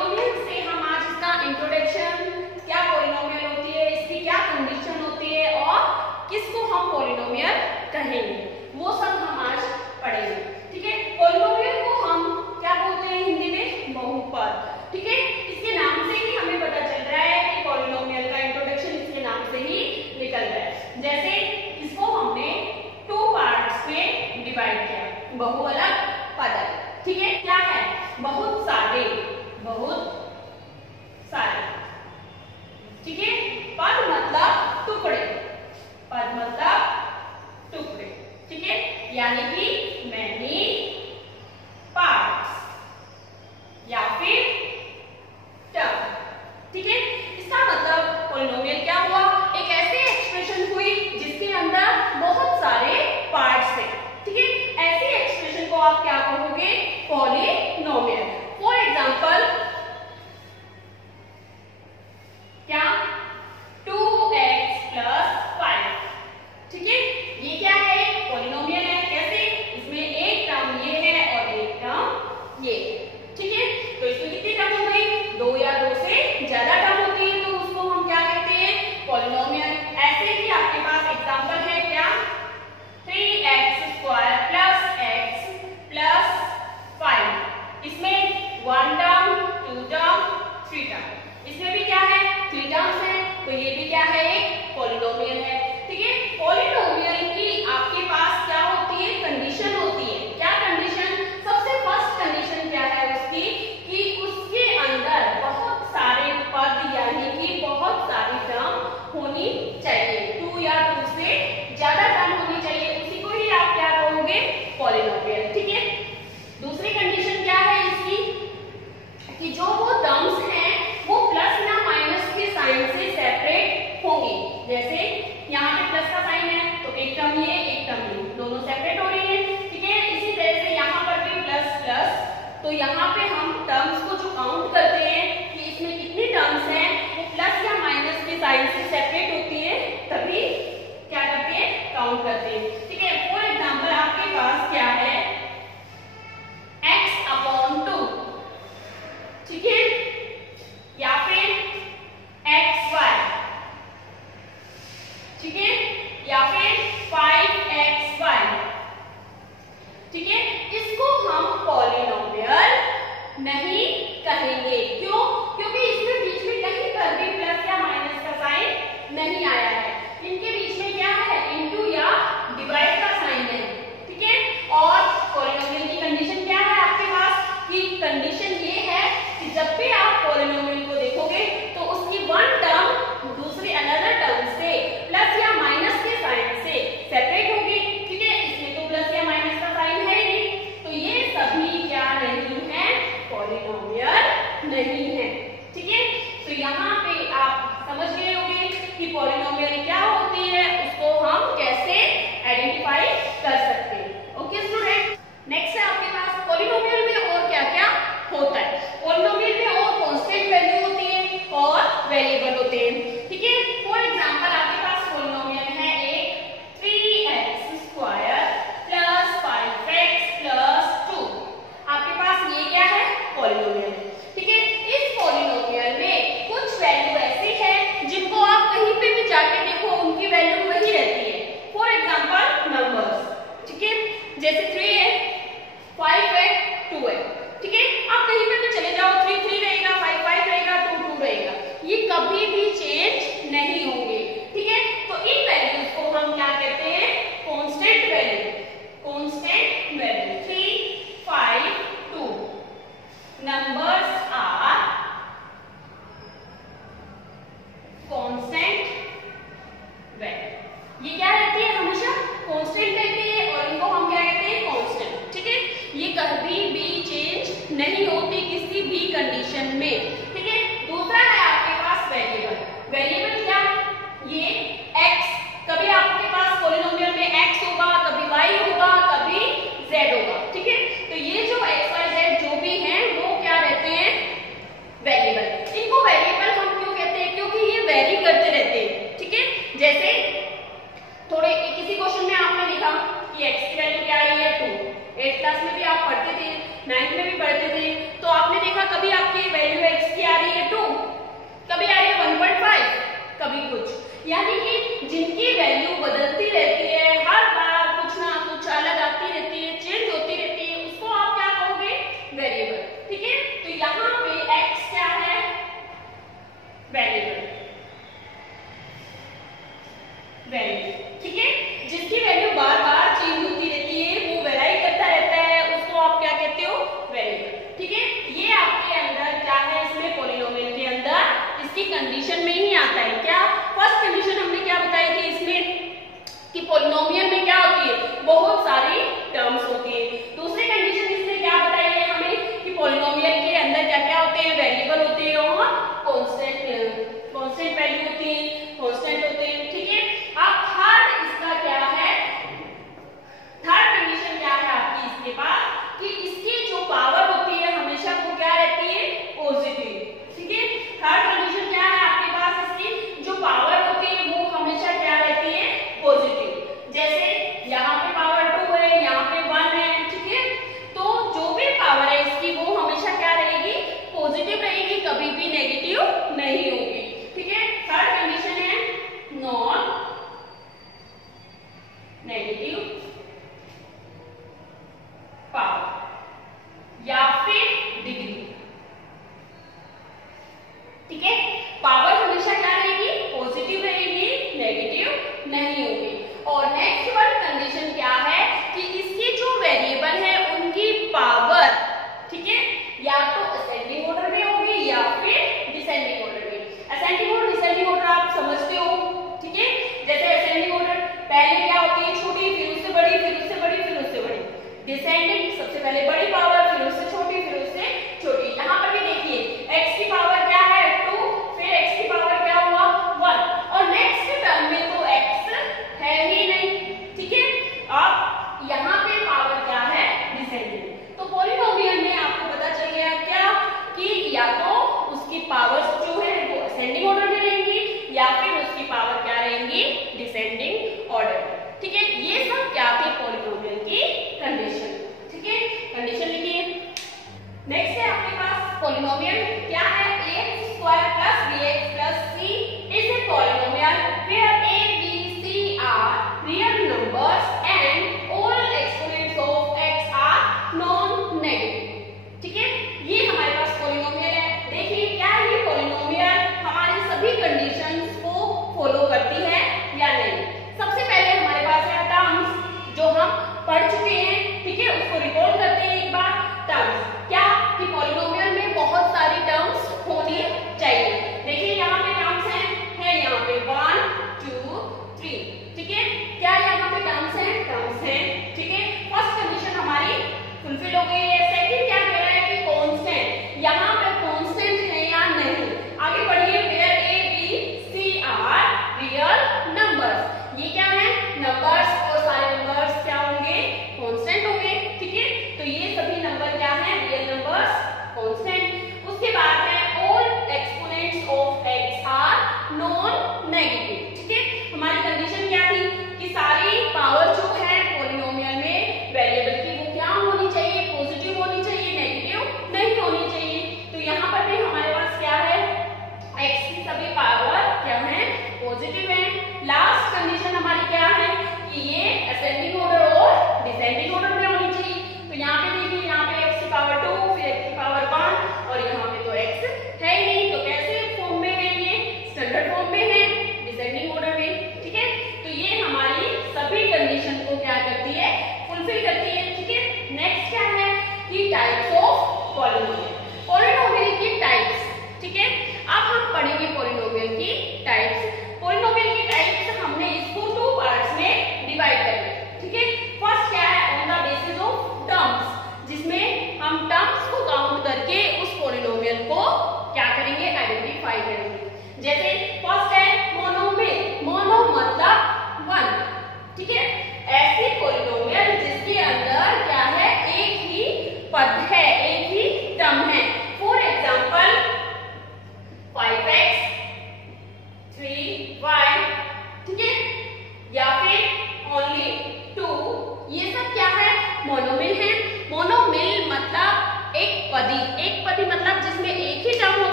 Polynomial से हम आज इसका इंट्रोडक्शन, क्या पॉलिनोमियल होती है, इसकी क्या कंडीशन होती है और किसको हम पॉलिनोमियल कहेंगे, वो सब हम आज पढ़ेंगे। ठीक है, पॉलिनोमियल को हम क्या बोलते हैं हिंदी में, बहुपद। ठीक है, इसके नाम से ही हमें पता चल रहा है कि पॉलिनोमियल का इंट्रोडक्शन इसके नाम से ही निकल रहा है। जैसे इसको हमने 2 पार्ट्स में डिवाइड किया, बहुअलग पद। ठीक है, क्या है, बहुत सारे, बहुत सारे। ठीक है, पद मतलब टुकड़े, पद मतलब टुकड़े। ठीक है, यानी कि मैनी पार्ट्स या फिर टर्म। ठीक है, इसका मतलब पॉलिनोमियल क्या हुआ, एक ऐसी एक्सप्रेशन हुई जिसके अंदर बहुत सारे पार्ट्स थे। ठीक है, ऐसी एक्सप्रेशन को आप क्या कहोगे, पॉलिनोमियल। फॉर एग्जांपल क्या, 2x + 5। ठीक है, ये क्या है, पॉलिनोमियल है। कैसे, इसमें एक टर्म ये है और एक टर्म ये। ठीक है, तो इसमें कितनी टर्म हो गई, 2 या 2 से ज्यादा टर्म होती है तो उसको हम क्या कहते हैं, पॉलिनोमियल। ऐसे ही आपके पास एग्जांपल है क्या, 3x² + x + 5। इसमें 1 टर्म, 2 टर्म, 3 टर्म। इसमें भी क्या है, 3 टर्म्स है, तो ये भी क्या है, एक पॉलिनोमियल है। ठीक है, पॉलिनोमियल की आपके पास क्या होती है, कंडीशन होती है। क्या कंडीशन, सबसे फर्स्ट कंडीशन क्या है उसकी, कि उसके अंदर बहुत सारे पद यानी कि बहुत सारी टर्म होनी चाहिए, 2 या 2 से ज्यादा टर्म होनी चाहिए, उसी को ही आप क्या कहोगे, पॉलिनोमियल। ठीक है, दूसरी कंडीशन क्या है इसकी, कि जो वो टर्म्स हैं वो प्लस या माइनस के साइन से सेपरेट होंगी। जैसे यहाँ पे प्लस का साइन है तो एक टर्म ये, एक टर्म ये, दोनों सेपरेट हो रही है। ठीक है, इसी तरह से यहाँ पर भी प्लस प्लस, तो यहाँ पे हम टर्म्स को जो काउंट करते हैं कि इसमें कितनी टर्म्स हैं, वो प्लस या माइनस के साइन से सेपरेट होती है, तभी क्या करते हैं, काउंट करते हैं। ठीक है, फॉर एग्जाम्पल आपके पास क्या है, x/2। ठीक है, या फिर xy। ठीक है, या फिर 5xy। ठीक है, इसको हम पॉलिनोमियल नहीं कहेंगे। क्यों, क्योंकि इसमें बीच में कहीं पर भी प्लस या माइनस का साइन नहीं आया है, इनके बीच में क्या है, इनटू या डिवाइड का साइन है। ठीक है, और पॉलिनोमियल की कंडीशन क्या है आपके पास, कि कंडीशन ये है कि जब भी आप पॉलिनोमियल को देखोगे तो उसकी वन टर्म दूसरी अनदर टर्म से प्लस या माइनस के साइन से सेपरेट होगी। ठीक है, इसमें तो प्लस या माइनस का साइन है ही नहीं, तो ये सभी क्या नहीं है, पॉलिनोमियल नहीं है। ठीक है, तो यहाँ पे आप समझ गए होंगे कि पॉलिनोमियल क्या होती है, उसको हम कैसे आइडेंटिफाई कर सकते हैं। ओके स्टूडेंट, नेक्स्ट है आपके पास पॉलिनोमियल में और क्या क्या होता है। पॉलिनोमियल में और कांस्टेंट वैल्यू होती है और वेरिएबल होते हैं। ठीक है, फॉर एग्जांपल आपके पास पॉलिनोमियल है एक 3x² + 5x + 2। आपके पास ये क्या है, पॉलिनोमियल है। ठीक है, इस पॉलिनोमियल में कुछ वैल्यू ऐसी है जिनको आप कहीं पे भी जाके देखो उनकी वैल्यू वही रहती है। For example numbers. ठीक है, जैसे 3 है, 5 है, 2 है। ठीक है, आप कहीं पे भी चले जाओ, 3 3 रहेगा, 5 5 रहेगा, 2 2 रहेगा, ये कभी भी चेंज नहीं होंगे। ठीक है, तो इन वैल्यूज को हम क्या कहते हैं, constant value. Constant value 3 5 2 numbers are constant value. ये क्या रहती है, हमेशा कांस्टेंट रहती है और इनको हम क्या कहते हैं, कांस्टेंट। ठीक है, ये कभी भी चेंज नहीं होती किसी भी कंडीशन में। ठीक है, दूसरा है आपके पास वेरिएबल। वेरिएबल क्या, ये x, कभी आपके पास पॉलिनोमियल इसकी कंडीशन में ही आता है। क्या फर्स्ट कंडीशन हमने क्या बताई थी इसमें कि पॉलिनोमियल में क्या होती है, बहुत सारी टर्म्स होती है। दूसरी कंडीशन इसमें क्या बताई है हमें कि पॉलिनोमियल के अंदर क्या क्या होते हैं, वेरिएबल होते हैं और कांस्टेंट वैल्यू होती है, कांस्टेंट होते हैं। ठीक है, अब थर्ड इसका क्या है, थर्ड कंडीशन क्या है आपकी इसके पास कि इसकी जो पावर होती है हमेशा वो क्या रहती है, पॉजिटिव। ठीक है, थर्ड कंडीशन क्या है आपके पास, इसकी जो पावर होती है वो हमेशा क्या रहती है, पॉजिटिव। जैसे यहाँ पे पावर 2 है, यहाँ पे 1 है। ठीक है, तो जो भी पावर है इसकी वो हमेशा क्या रहेगी, पॉजिटिव रहेगी, कभी भी नेगेटिव नहीं होगी। ठीक है, थर्ड कंडीशन है नॉन नेगेटिव पावर या फिर डिग्री। ठीक है, पावर हमेशा क्या रहेगी, पॉजिटिव रहेगी, नेगेटिव नहीं होगी। और नेक्स्ट वन कंडीशन क्या है कि इसकी जो वेरिएबल है उनकी पावर, ठीक है, या तो असेंडिंग ऑर्डर में होगी या फिर डिसेंडिंग ऑर्डर में। असेंडिंग और डिसेंडिंग ऑर्डर आप समझते हो। ठीक है, जैसे असेंडिंग ऑर्डर पहले क्या होती है, छोटी, फिर उससे बड़ी, फिर उससे बड़ी, फिर उससे बड़ी। डिसेंडिंग सबसे पहले बड़ी पावर, फिर उससे छोटी, फिर उससे छोटी। यहाँ पर भी देखिए x की पावर क्या है 2, फिर x की पावर क्या हुआ 1, और नेक्स्ट टर्म में तो x है ही नहीं। ठीक है, अब यहाँ पे पावर क्या है, डिसेंडिंग। तो पॉलिनोमियल में आपको पता चल गया क्या कि या तो उसकी पावर्स जो है वो असेंडिंग ऑर्डर में रहेंगी या फिर उसकी पावर क्या रहेंगी, डिसेंडिंग ऑर्डर। ठीक है, ये सब क्या थे पॉलिनोमियल की कंडीशन। ठीक है, कंडीशन लिखिए। नेक्स्ट है आपके पास पॉलिनोमियल क्या है, ax square plus bx plus c is a polynomial where a b c are real numbers and all exponents of x are non negative. ठीक है, ये हमारे पास पॉलिनोमियल है। देखिए क्या ये पॉलिनोमियल हमारी सभी कंडीशंस को फॉलो करती है या नहीं। सबसे पहले हमारे पास है टर्म्स जो हम पढ़ चुके हैं। ठीक है, उसको रिकॉल करते हैं एक बार। टर्म्स क्या कि पॉलिनोमियल में बहुत सारी टर्म्स होनी चाहिए। देखिए यहाँ पे टर्म्स हैं यहाँ पे 1 2 3। ठीक है, क्या यहाँ पे टर्म्स हैं। ठीक है, फर्स्ट कंडीशन हमारी फुलफिल हो गई है। सेकंड क्या कह रहा है कि कांस्टेंट, यहाँ पे कांस्टेंट है या नहीं। आगे बढ़िए, where a b c are real numbers, ये क्या है, नंबर्स, और सारे नंबर्स क्या होंगे, कांस्टेंट होंगे। ठीक है, तो ये सभी नंबर क्या है, रियल नंबर्स, कांस्टेंट। उसके बाद है all exponents of x are non negative. ठीक है, हमारी कंडीशन क्या थी कि सारी पावर जो है पॉलिनोमियल में वेरिएबल की वो क्या होनी चाहिए, पॉजिटिव होनी चाहिए, नेगेटिव नहीं होनी चाहिए। तो यहाँ पर भी हमारे पास क्या है, x की सभी पावर क्या है, पॉजिटिव है। लास्ट कंडीशन हमारी क्या है कि ये असेंडिंग ऑर्डर और डिसेंडिंग ऑर्डर में होनी चाहिए। तो यहाँ पे देखिए, यहाँ पे x की पावर 2, फिर x की पावर 1, और यहाँ पे तो x है ही नहीं, तो कैसे फॉर्म में है, ये स्टैंडर्ड फॉर्म में है, डिसेंडिंग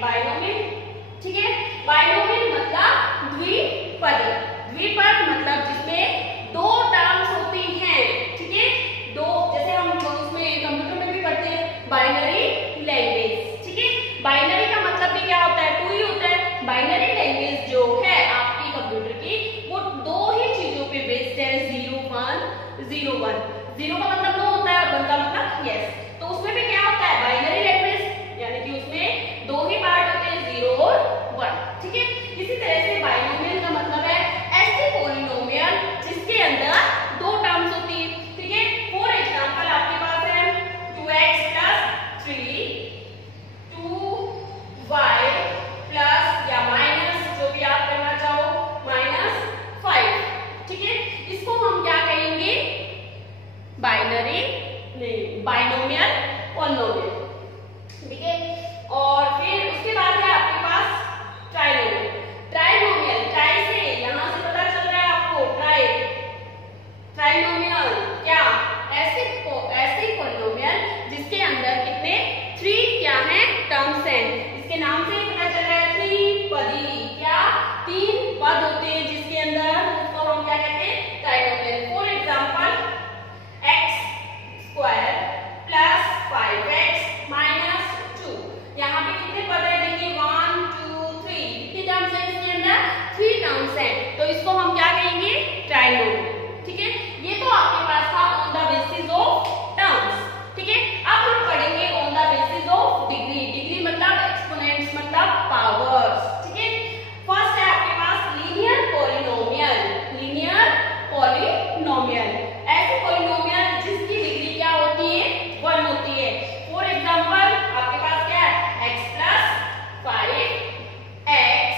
बाइनोमियल, ठीक है। बाइनोमियल मतलब द्विपदी, द्विपद मतलब जिसमें दो टर्म्स होती हैं, ठीक है। दो, जैसे हम उसमें कंप्यूटर में भी पढ़ते हैं बाइनरी लैंग्वेज, ठीक है। बाइनरी का मतलब भी क्या होता है, टू ही होता है। बाइनरी लैंग्वेज जो है आपकी कंप्यूटर की वो दो ही चीजों पे बेस्ड है, 0 1 0 1। 0 का मतलब नो होता है और 1 का मतलब यस। तो उसमें भी क्या होता है, बाइनरी लैंग्वेज, यानी कि उसमें दो ही पार्ट होते हैं, 0 और 1, ठीक है। इसी तरह से बाइनोमियल का मतलब है ऐसे पॉलिनोमियल जिसके अंदर दो टर्म्स होती है, ठीक है। फॉर एग्जांपल आपके पास है 2x + 3, 2y प्लस या माइनस, जो भी आप करना चाहो, -5, ठीक है। इसको हम क्या कहेंगे, बाइनरी नहीं, बाइनोमियल पॉलिनोमियल, ठीक है। और फिर उसके बाद है आपके पास ट्राइनोमियल। ट्राइनोमियल, ट्राई से यहां से पता चल रहा है आपको, ट्राइनोमियल क्या, ऐसे पॉलिनोमियल जिसके अंदर कितने 3 क्या है टर्म्स हैं। इसके नाम से पता चल रहा है त्रिपदी, क्या 3 पद होते हैं जिसके अंदर, उसको हम क्या कहते हैं, trinomial. For example x² + 5x - 2, यहाँ पे कितने पद है देखिए, 1 2 3, कितने टर्म्स हैं इसके अंदर, 3 टर्म्स हैं। तो इसको हम क्या कहेंगे, ट्राइनोमियल, ठीक है। ये तो आपके पास था on the basis of terms, ठीक है। अब हम पढ़ेंगे on the basis of degree. Degree मतलब एक्सपोनेंट्स मतलब पावर्स, ठीक है। फर्स्ट है आपके पास लीनियर पॉलिनोमियल। लीनियर पॉलिनोमियल ऐसे पॉलिनोमियल जिसकी डिग्री क्या होती है, 1 होती है। फॉर एग्जांपल आपके पास क्या है, x + 5 x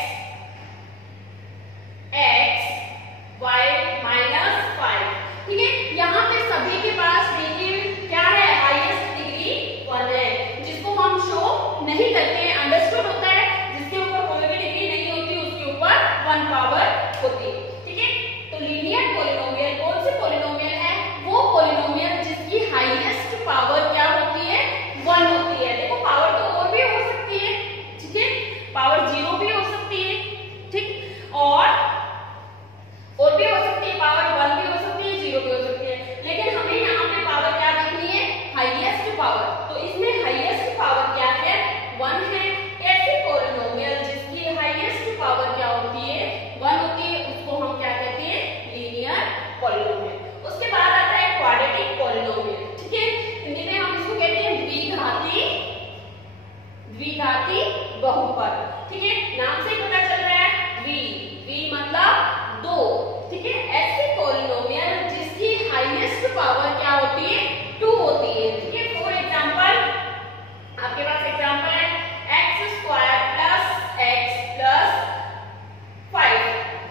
y -5, ठीक है। यहाँ पे सभी के पास देखिए क्या है, हाईएस्ट डिग्री 1 है, जिसको हम शो नहीं करते हैं, अंडरस्टूड होता है। जिसके ऊपर कोई भी डिग्री नहीं होती उसके ऊपर 1 पावर होती है, ठीक है। तो लीनियर पॉलिनोमियल कौन से पॉलिनोमियल है, वो पॉलिनोमियल जिसकी हाईएस्ट पावर क्या होती है, 1 होती है। देखो पावर तो और भी हो सकती है, ठीक है, पावर 0 भी हो सकती है, ठीक, और भी हो सकती है, पावर 1 भी हो सकती है, 0 भी हो सकती है, लेकिन हमें यहाँ पे पावर क्या देखनी है, हाईएस्ट पावर। तो इसमें हाईएस्ट पावर क्या है, 1 है। ऐसे पॉलिनोमियल जिसकी हाईएस्ट पावर क्या होती है, 1 होती है, उसको हम क्या कहते हैं, लीनियर पॉलिनोमियल। उसके बाद आता है क्वाड्रेटिक पॉलिनोमियल, ठीक है। हिंदी में हम इसको कहते हैं द्विघाती बहुपद, ठीक है। नाम से पता चल रहा है द्वि मतलब 2, ठीक है। ऐसे पॉलिनोमियल जिसकी हाईएस्ट पावर क्या होती है, 2 होती है, ठीक है। फॉर एग्जांपल आपके पास एग्जांपल है x² + x + 5,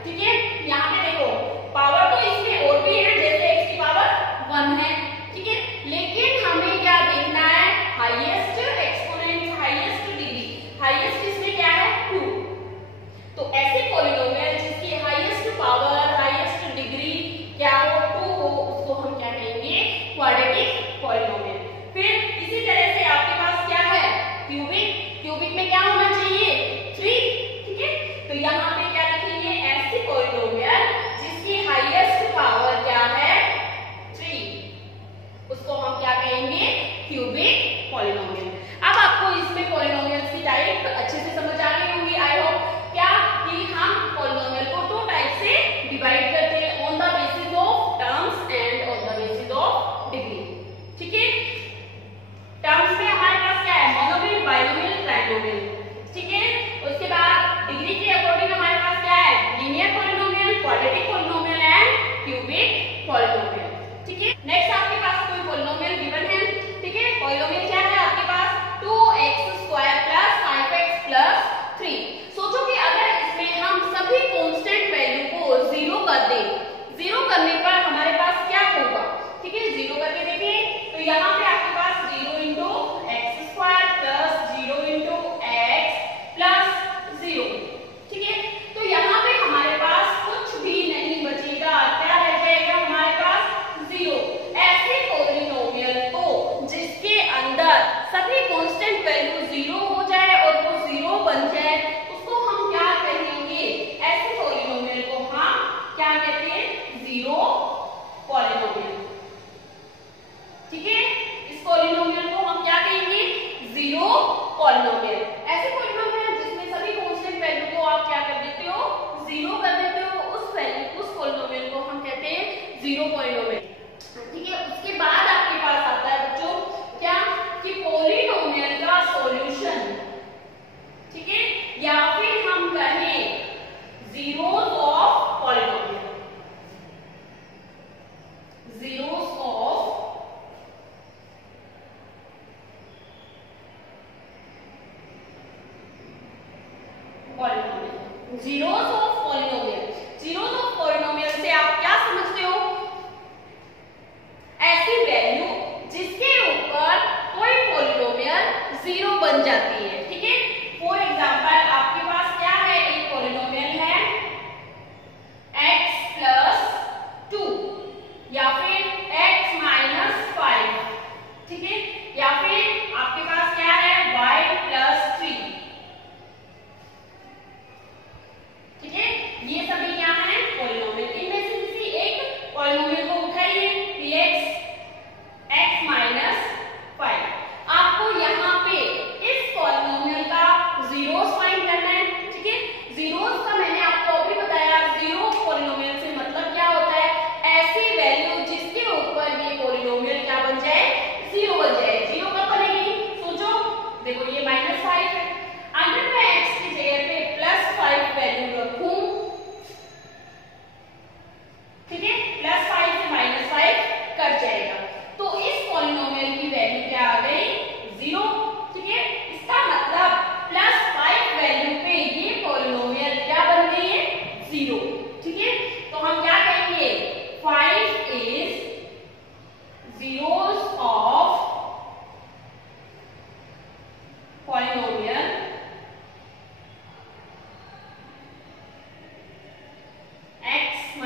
ठीक है। यहाँ पे देखो पावर तो इसमें और भी है, जैसे x की पावर 1 है, ठीक है, लेकिन हमें क्या देखना है, highest exponent, highest degree. Highest इसमें क्या है, 2। तो ऐसे पॉलिनोमियल जिसकी हाईएस्ट पावर, हाईएस्ट डिग्री क्या हो, 2 हो, उसको हम क्या कहेंगे, क्वाड्रेटिक पॉलिनोमियल। फिर इसी तरह से आपके पास क्या है, क्यूबिक। क्यूबिक में क्या होना चाहिए, 3, ठीक है। तो यहाँ पे क्या लिखेंगे, ऐसी पॉलिनोमियल जिसकी हाईएस्ट पावर क्या है, 3, उसको हम क्या कहेंगे, क्यूबिक पॉलिनोमियल। अब आपको इसमें पॉलिनोमियल्स की टाइप अच्छे से समझ आ गई होंगी, आई होप, क्या कि हम पॉलिनोमियल को 2 टाइप से डिवाइड करते हैं, on the basis of terms and on the basis of degree, ठीक है। टर्म्स में हमारे पास क्या है, मोनोमियल, बाइनोमियल, ट्राइनोमियल, ठीक है। उसके बाद डिग्री के अकॉर्डिंग हमारे पास क्या है, linear polynomial, quadratic polynomial and cubic polynomial, ठीक है। नेक्स्ट आपके पास कोई पॉलिनोमियल गिवन है, ठीक है। पॉलिनोमियल क्या है आपके पास, 2x² + 5x + 3। सोचो कि अगर इसमें हम सभी कांस्टेंट वैल्यू को 0 कर दें, 0 करने पर हमारे पास क्या होगा, ठीक है। 0 करके देखें तो यहाँ पे आपके पास 0 × x² + 0 × x + 0, ठीक है। तो यहाँ पे हमारे पास कुछ भी नहीं बचेगा, क्या रह जाएगा हमारे पास, 0। ऐसे पॉलिनोमियल को जिसके अंदर पॉलिनोमियल। ऐसे पॉलिनोमियल जिसमें सभी कांस्टेंट वैल्यू को आप क्या कर देते हो, जीरो कर देते हो, उस वैल्यू उस पॉलिनोमियल को हम कहते हैं जीरो पॉलिनोमियल। ठीक है, उसके बाद आपके पास आता है बच्चों क्या कि पॉलिनोमियल का सॉल्यूशन, ठीक है, या फिर हम कहें zeros of polynomial, zeros of polynomial, zeros of polynomial. Zeros of polynomial से आप क्या समझते हो, ऐसी वैल्यू जिसके ऊपर कोई पॉलिनोमियल जीरो बन जाती है। ठीक है, फॉर एग्जांपल आपके पास क्या है, एक पॉलिनोमियल है x + 2 या फिर x - 5, ठीक है, या फिर आपके पास क्या है y + 3, ठीक है, ये सभी क्या है पॉलिनोमियल। इनमें से किसी एक पॉलिनोमियल को उठाइए, px x - 5। आपको यहाँ पे इस पॉलिनोमियल का जीरोस फाइंड करना है। ठीक है, जीरोस का मैंने आपको अभी बताया, जीरो पॉलिनोमियल से मतलब क्या होता है, ऐसी वैल्यू जिसके ऊपर ये पॉलिनोमियल क्या बन जाए, जीरो बन जाए। जीरो कब बनेगी, सोचो, देखो ये -5 है, अगर मैं x की जगह पे +5 वैल्यू रखूं, ठीक है, +5 से -5 कट जाएगा, तो इस पॉलिनोमियल की वैल्यू क्या आ गई, जीरो। ठीक है, इसका मतलब +5 वैल्यू पे ये पॉलिनोमियल क्या बन गई है, जीरो। ठीक है, तो हम क्या कहेंगे, 5 is zeros of polynomial x -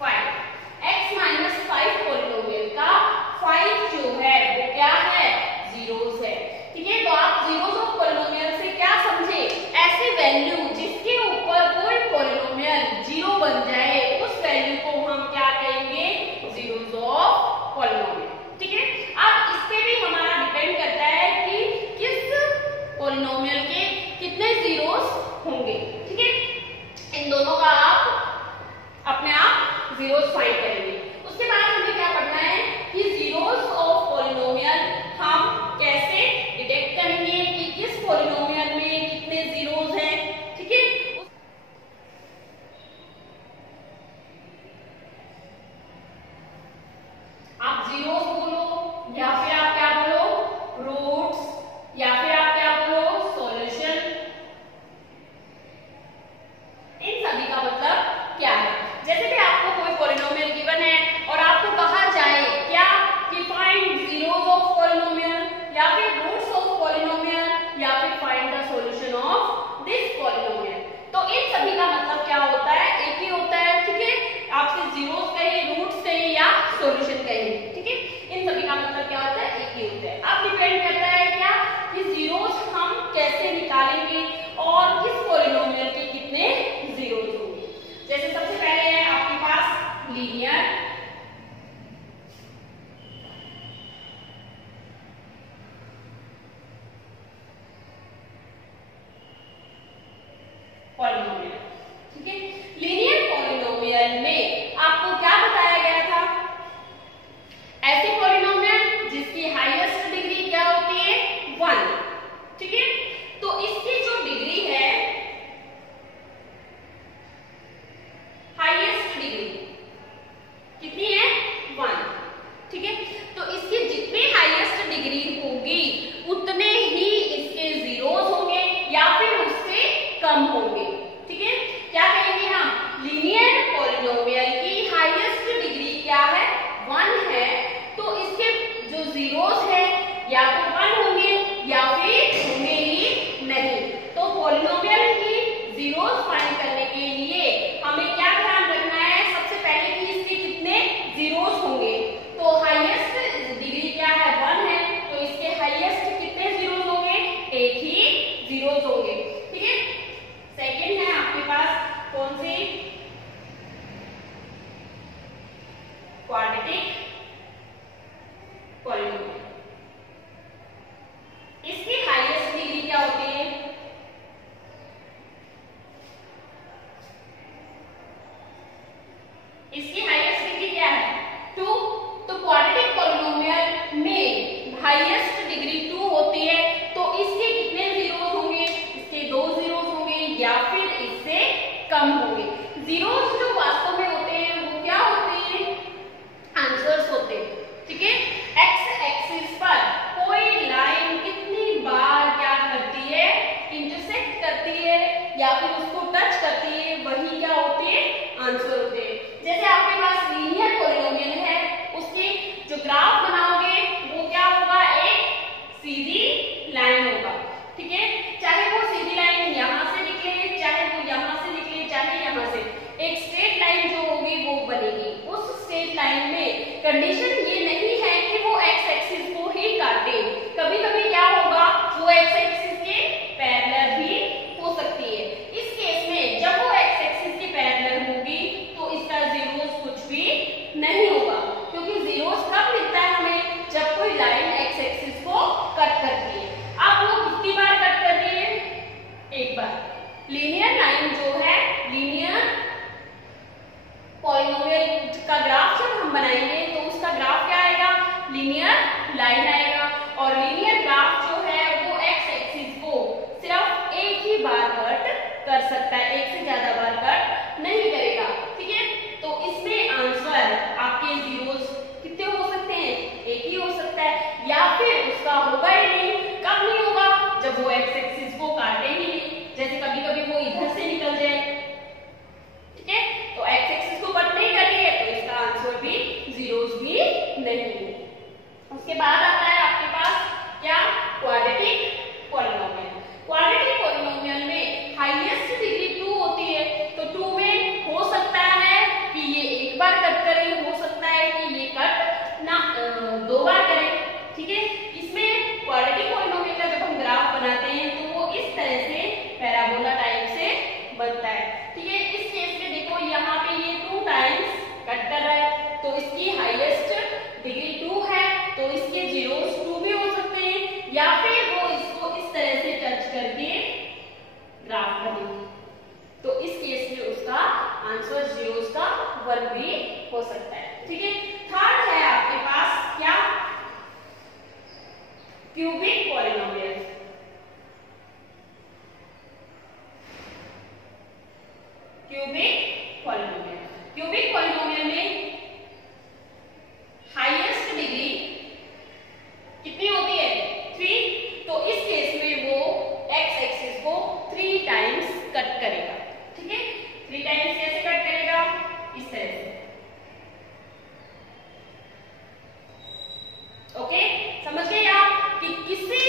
5। x - 5 polynomial का 5 जो है वो क्या है, जीरोस है। ठीक है, तो आप जीरोस ऑफ पॉलिनोमियल से क्या समझे, ऐसी वैल्यू जिसके ऊपर कोई पॉलिनोमियल जीरो बन जाए, उस वैल्यू को हम क्या कहेंगे, जीरोस ऑफ पॉलिनोमियल। ठीक है, अब इस पे भी हमारा डिपेंड करता है कि किस पॉलिनोमियल के कितने जीरोस होंगे। ठीक है, इन दोनों का आप अपने आप जीरोस फाइंड करेंगे। उसके बाद हमें क्या करना है कि जीरोस ऑफ पॉलिनोमियल हम कैसे डिटेक्ट करेंगे कि किस पॉलिनोमियल में कितने जीरोस हैं। ठीक है, आप जीरोस बोलो या फिर आप क्या बोलो, रूट्स, या फिर आप क्या बोलो, सॉल्यूशन। इन सभी का मतलब क्या है, जैसे कि आपको कोई पॉलिनोमियल गिवन है और आपको कहा जाए क्या कि फाइंड जीरोस ऑफ पॉलिनोमियल, या फिर रूट्स ऑफ पॉलिनोमियल, या फिर find the solution of this polynomial, तो इन सभी का मतलब क्या होता है, एक ही होता है। ठीक है, आपसे जीरोस कहिए, रूट्स कहिए या सॉल्यूशन कहिए। ठीक है, इन सभी का मतलब क्या होता है, एक ही होता है। अब डिपेंड करता है क्या कि जीरोस हम कैसे निकालेंगे और किस पॉलिनोमियल के कितने जीरोस होंगे। जैसे सबसे पहले है आपके पास लीनियर पॉलिनोमियल। ठीक है, लीनियर पॉलिनोमियल में आपको क्या बताया गया था, ऐसे पॉलिनोमियल जिसकी हाईएस्ट डिग्री क्या होती है, 1। ठीक है, तो इसकी जो डिग्री है, हाईएस्ट डिग्री कितनी है, 1। ठीक है, तो इसकी जितनी हाईएस्ट डिग्री होगी उतने ही इसके जीरोस होंगे या फिर उससे कम होंगे। ठीक है, क्या कहेंगे हम, लीनियर पॉलिनोमियल की हाईएस्ट डिग्री क्या है, 1 है, तो इसके जो जीरोस है या तो 1 होंगे या फिर होंगे ही नहीं। तो पॉलिनोमियल की जीरोस फाइंड करने के लिए हमें क्या ध्यान रखना है, सबसे पहले कि इसके कितने जीरोस होंगे। तो हाईएस्ट डिग्री क्या है, 1 है, तो इसके हाईएस्ट कितने जीरोस होंगे, एक ही जीरोस होंगे। ठीक है, सेकंड है आपके पास कौन सी, क्वाड्रेटिक पॉलिनोमियल। ठीक है। एक्स एक्सिस पर कोई लाइन कितनी बार क्या करती है, इंटरसेक्ट करती है या फिर उसको टच करती है, वही क्या होते हैं, आंसर होते हैं। जैसे आपके पास लीनियर पॉलिनोमियल है, उसके जो ग्राफ बनाओगे वो क्या होगा, एक सीधी लाइन होगा, ठीक है। चाहे वो सीधी लाइन यहां से निकले, चाहे वो यहां से निकले, चाहे यहां से, एक स्ट्रेट लाइन जो होगी वो बनेगी। उस स्ट्रेट लाइन में कंडीशन ये नहीं है कि वो एक्स एक्सिस को ही काटे, कभी कभी क्या होगा, वो एक्स एक्सिस के पैरेलल भी हो सकती है। इस केस में जब वो एक्स एक्सिस के पैरेलल होगी तो इसका जीरोस कुछ भी नहीं होगा, क्योंकि जीरोस कब मिलता है हमें, जब कोई लाइन एक्स एक्सिस को कट करती है। अब वो कितनी बार कट कर रही है, एक बार। लीनियर लाइन जो है, लीनियर पॉलिनोमियल का ग्राफ जब हम बनाएंगे तो उसका ग्राफ क्या आएगा, लीनियर लाइन आएगा। और लीनियर ग्राफ जो है वो एक्स एक्सिस को सिर्फ एक ही बार कट कर सकता है, एक से ज्यादा बार कट नहीं करेगा, ठीक है। तो इसमें आंसर आपके जीरोस कितने हो सकते हैं, एक ही हो सकता है, या फिर उसका होगा ही नहीं। कब नहीं होगा, जब वो एक्स एक्सिस को काटे ही नहीं, जैसे कभी कभी वो इधर से निकल जाए, ठीक है। तो एक्स एक्सिस को कट नहीं कर रही है तो इसका आंसर भी जीरोस भी नहीं। उसके बाद आता है आपके पास क्या, क्वाड्रेटिक पॉलिनोमियल। क्वाड्रेटिक पॉलिनोमियल में हाईएस्ट डिग्री 2 होती है, तो 2 में हो सकता है कि ये एक बार कट करे, हो सकता है कि ये कट ना 2 बार करे, ठीक है। इसमें क्वाड्रेटिक पॉलिनोमियल का जब हम ग्राफ बनाते हैं तो वो इस तरह से पैराबोला टाइप से बनता है, ठीक है। इस केस में देखो यहाँ पे ये 2 टाइम्स कट कर रहा है, तो इसकी हाईएस्ट डिग्री 2 है, तो इसके जीरोस 2 भी हो सकते हैं, या फिर वो इसको इस तरह से टच करके ग्राफ बनेगी, तो इस केस में उसका आंसर जीरोस का 1 भी हो सकता है, ठीक है। थर्ड है आपके पास क्या, cubic polynomial. Cubic polynomial, cubic polynomial में हाईएस्ट डिग्री कितनी होती है, 3। तो इस केस में वो एक्स एक्सिस को 3 टाइम्स कट करेगा, ठीक है। 3 टाइम्स कैसे कट करेगा, इस तरह से, ओके। समझ गए आप कि किसी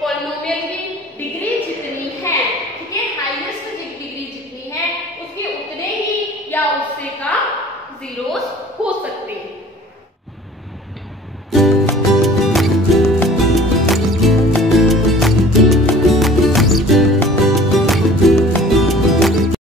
पॉलिनोमियल की डिग्री जितनी है, ठीक है, हाईएस्ट डिग्री जितनी है उसके उतने ही या उससे कम जीरोस